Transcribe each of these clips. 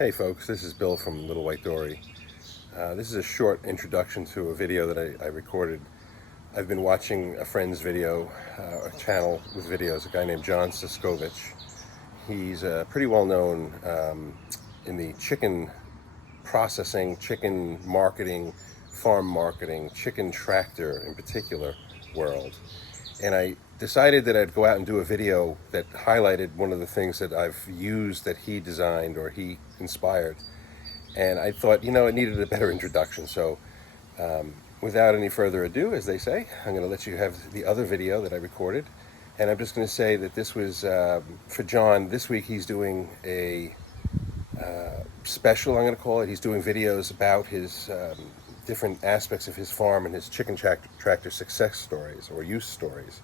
Hey folks, this is Bill from Little White Dory. This is a short introduction to a video that I recorded. I've been watching a friend's video, a channel with videos, a guy named John Suskovich. He's pretty well known in the chicken processing, chicken marketing, farm marketing, chicken tractor in particular world. And I decided that I'd go out and do a video that highlighted one of the things that I've used that he designed or he inspired. And I thought, it needed a better introduction. So without any further ado, as they say, I'm going to let you have the other video that I recorded. And I'm just going to say that this was, for John, this week he's doing a special, I'm going to call it. He's doing videos about his different aspects of his farm and his chicken tractor success stories or use stories.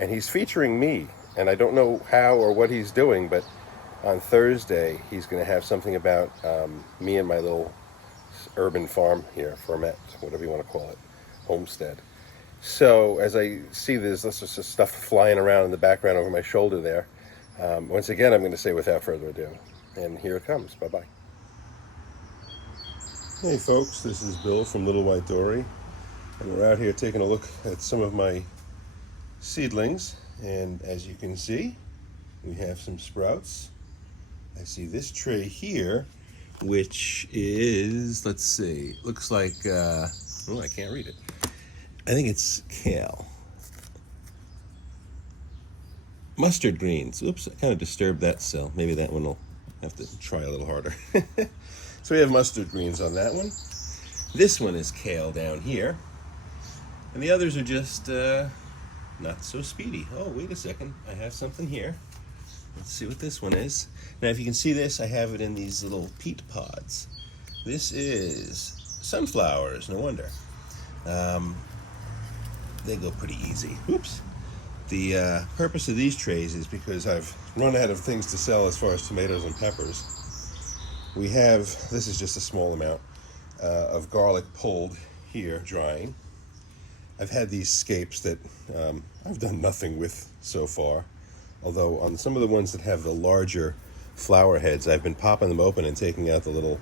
And he's featuring me, and I don't know how or what he's doing, but on Thursday he's going to have something about me and my little urban farm here, farmette, whatever you want to call it, homestead. So as I see this stuff flying around in the background over my shoulder there, once again I'm going to say without further ado, and here it comes. Bye-bye. Hey folks, this is Bill from Little White Dory, and we're out here taking a look at some of my seedlings, and as you can see, we have some sprouts. I see this tray here, which is, let's see, looks like, I can't read it. I think it's kale. Mustard greens. Oops, I kind of disturbed that cell. Maybe that one will have to try a little harder. So we have mustard greens on that one. This one is kale down here. And the others are just not so speedy. Oh, wait a second. I have something here. Let's see what this one is. Now, if you can see this, I have it in these little peat pods. This is sunflowers, no wonder. They go pretty easy. Oops. The purpose of these trays is because I've run out of things to sell as far as tomatoes and peppers. We have, this is just a small amount of garlic pulled here, drying. I've had these scapes that I've done nothing with so far. Although on some of the ones that have the larger flower heads, I've been popping them open and taking out the little,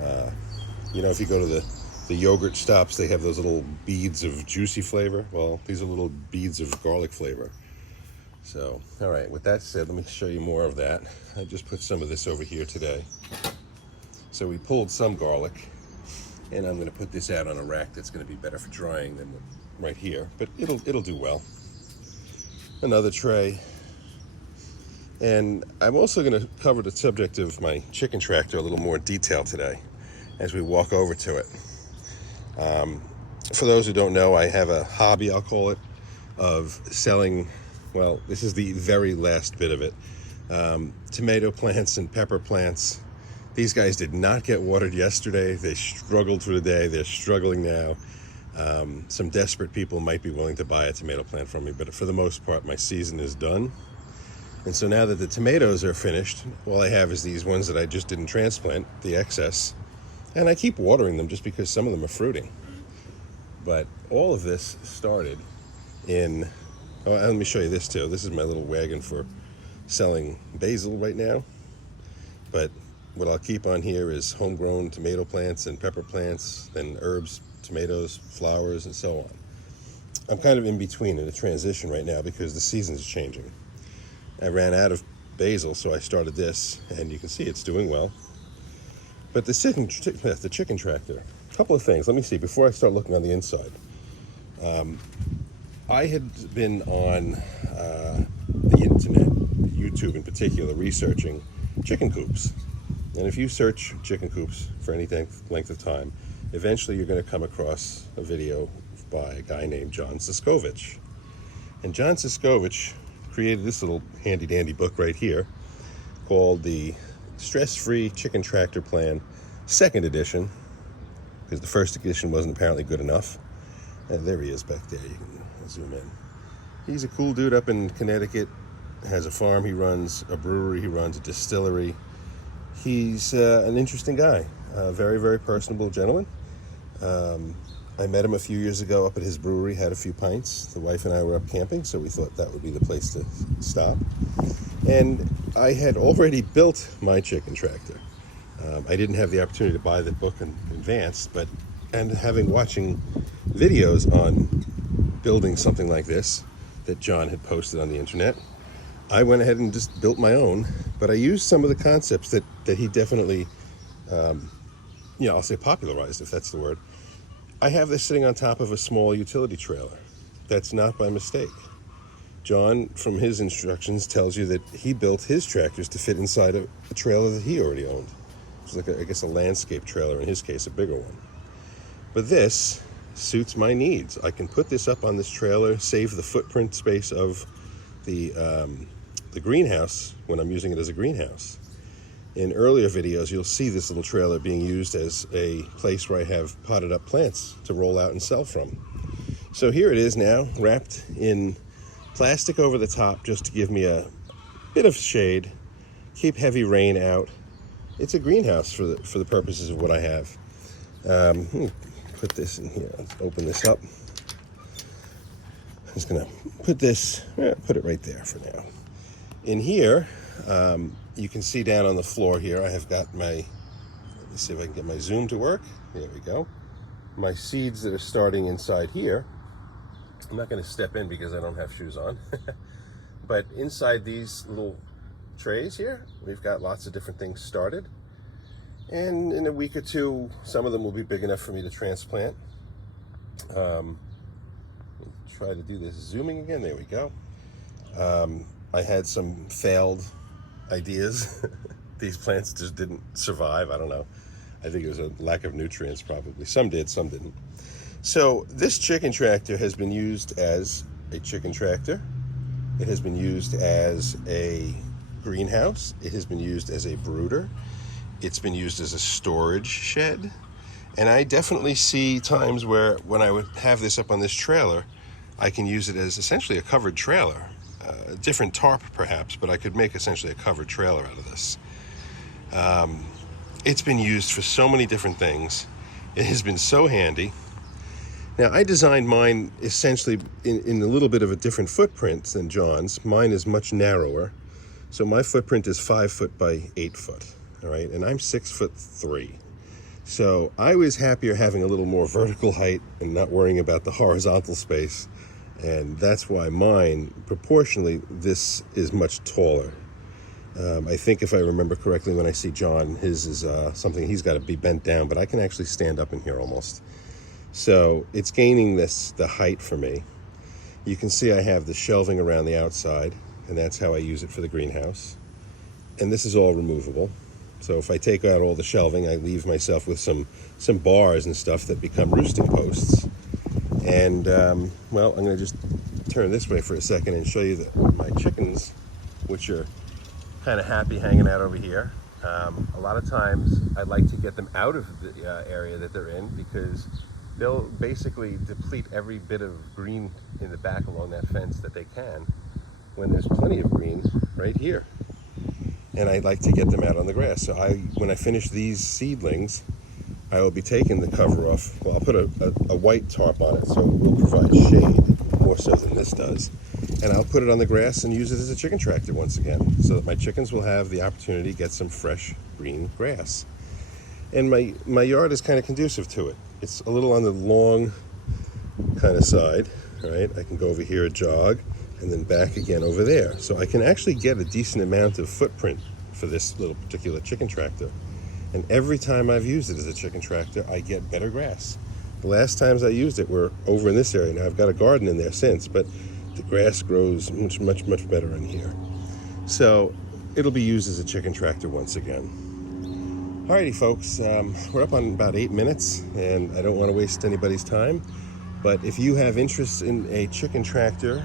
if you go to the yogurt stops, they have those little beads of juicy flavor. Well, these are little beads of garlic flavor. So, all right, with that said, let me show you more of that. I just put some of this over here today. So we pulled some garlic, and I'm going to put this out on a rack that's going to be better for drying than right here, but it'll do well. Another tray. And I'm also going to cover the subject of my chicken tractor a little more detail today as we walk over to it. For those who don't know, I have a hobby, I'll call it, of selling, well, this is the very last bit of it, tomato plants and pepper plants. These guys did not get watered yesterday. They struggled through the day. They're struggling now. Some desperate people might be willing to buy a tomato plant from me, but for the most part, my season is done. And so now that the tomatoes are finished, all I have is these ones that I just didn't transplant, the excess. And I keep watering them just because some of them are fruiting. But all of this started in, let me show you this too. This is my little wagon for selling basil right now. But what I'll keep on here is homegrown tomato plants and pepper plants, then herbs, tomatoes, flowers, and so on. I'm kind of in between in a transition right now because the season's changing. I ran out of basil, so I started this, and you can see it's doing well. But the chicken tractor, a couple of things. Let me see, before I start looking on the inside. I had been on the internet, YouTube in particular, researching chicken coops. And if you search chicken coops for any length of time, eventually you're going to come across a video by a guy named John Suskovich. And John Suskovich created this little handy-dandy book right here called the Stress-Free Chicken Tractor Plan, 2nd edition, because the 1st edition wasn't apparently good enough. And there he is back there. You can zoom in. He's a cool dude up in Connecticut, has a farm he runs, a brewery he runs, a distillery. He's an interesting guy, a very, very personable gentleman. I met him a few years ago up at his brewery, had a few pints. The wife and I were up camping, so we thought that would be the place to stop. And I had already built my chicken tractor. I didn't have the opportunity to buy the book in advance, and watching videos on building something like this that John had posted on the internet, I went ahead and just built my own. But I used some of the concepts that he definitely, I'll say popularized, if that's the word. I have this sitting on top of a small utility trailer. That's not by mistake. John, from his instructions, tells you that he built his tractors to fit inside a trailer that he already owned. It's like, I guess, a landscape trailer, in his case, a bigger one. But this suits my needs. I can put this up on this trailer, save the footprint space of the greenhouse when I'm using it as a greenhouse. In earlier videos, you'll see this little trailer being used as a place where I have potted up plants to roll out and sell from. So here it is now, wrapped in plastic over the top just to give me a bit of shade, keep heavy rain out. It's a greenhouse for the purposes of what I have. Let me put this in here. Let's open this up. I'm just gonna put it right there for now. In here, you can see down on the floor here, I have got let me see if I can get my zoom to work. There we go. My seeds that are starting inside here. I'm not going to step in because I don't have shoes on. But inside these little trays here, we've got lots of different things started. And in a week or two, some of them will be big enough for me to transplant. Try to do this zooming again. There we go. I had some failed ideas. These plants just didn't survive. I don't know. I think it was a lack of nutrients probably. Some did, some didn't. So this chicken tractor has been used as a chicken tractor. It has been used as a greenhouse. It has been used as a brooder. It's been used as a storage shed. And I definitely see times where when I would have this up on this trailer, I can use it as essentially a covered trailer. A different tarp perhaps, but I could make essentially a covered trailer out of this. It's been used for so many different things. It has been so handy. Now, I designed mine essentially in a little bit of a different footprint than John's. Mine is much narrower. So my footprint is 5 foot by 8 foot, all right? And I'm 6'3". So I was happier having a little more vertical height and not worrying about the horizontal space. And that's why mine, proportionally, this is much taller. I think if I remember correctly, when I see John, his is something he's got to be bent down, but I can actually stand up in here almost. So it's gaining the height for me. You can see I have the shelving around the outside, and that's how I use it for the greenhouse. And this is all removable. So if I take out all the shelving, I leave myself with some bars and stuff that become roosting posts. And, well, I'm going to just turn this way for a second and show you my chickens, which are kind of happy hanging out over here. A lot of times I like to get them out of the area that they're in because they'll basically deplete every bit of green in the back along that fence that they can when there's plenty of green right here. And I like to get them out on the grass. So when I finish these seedlings, I will be taking the cover off. Well, I'll put a white tarp on it so it will provide shade more so than this does. And I'll put it on the grass and use it as a chicken tractor once again so that my chickens will have the opportunity to get some fresh green grass. And my yard is kind of conducive to it. It's a little on the long kind of side, right? I can go over here, jog, and then back again over there. So I can actually get a decent amount of footprint for this little particular chicken tractor. And every time I've used it as a chicken tractor, I get better grass. The last times I used it were over in this area. Now I've got a garden in there since, but the grass grows much better in here. So it'll be used as a chicken tractor once again. Alrighty folks, we're up on about 8 minutes and I don't want to waste anybody's time, but if you have interest in a chicken tractor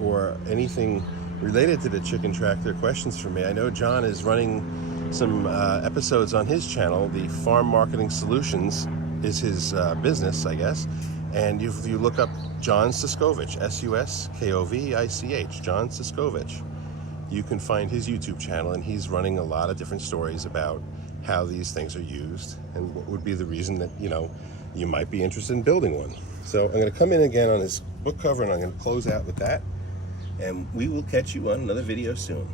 or anything related to the chicken tractor, questions for me, I know John is running some episodes on his channel. The Farm Marketing Solutions is his business, I guess, and if you look up John Suskovich, S-U-S-K-O-V-I-C-H, John Suskovich, you can find his YouTube channel, and he's running a lot of different stories about how these things are used and what would be the reason that, you might be interested in building one. So I'm going to come in again on his book cover and I'm going to close out with that, and we will catch you on another video soon.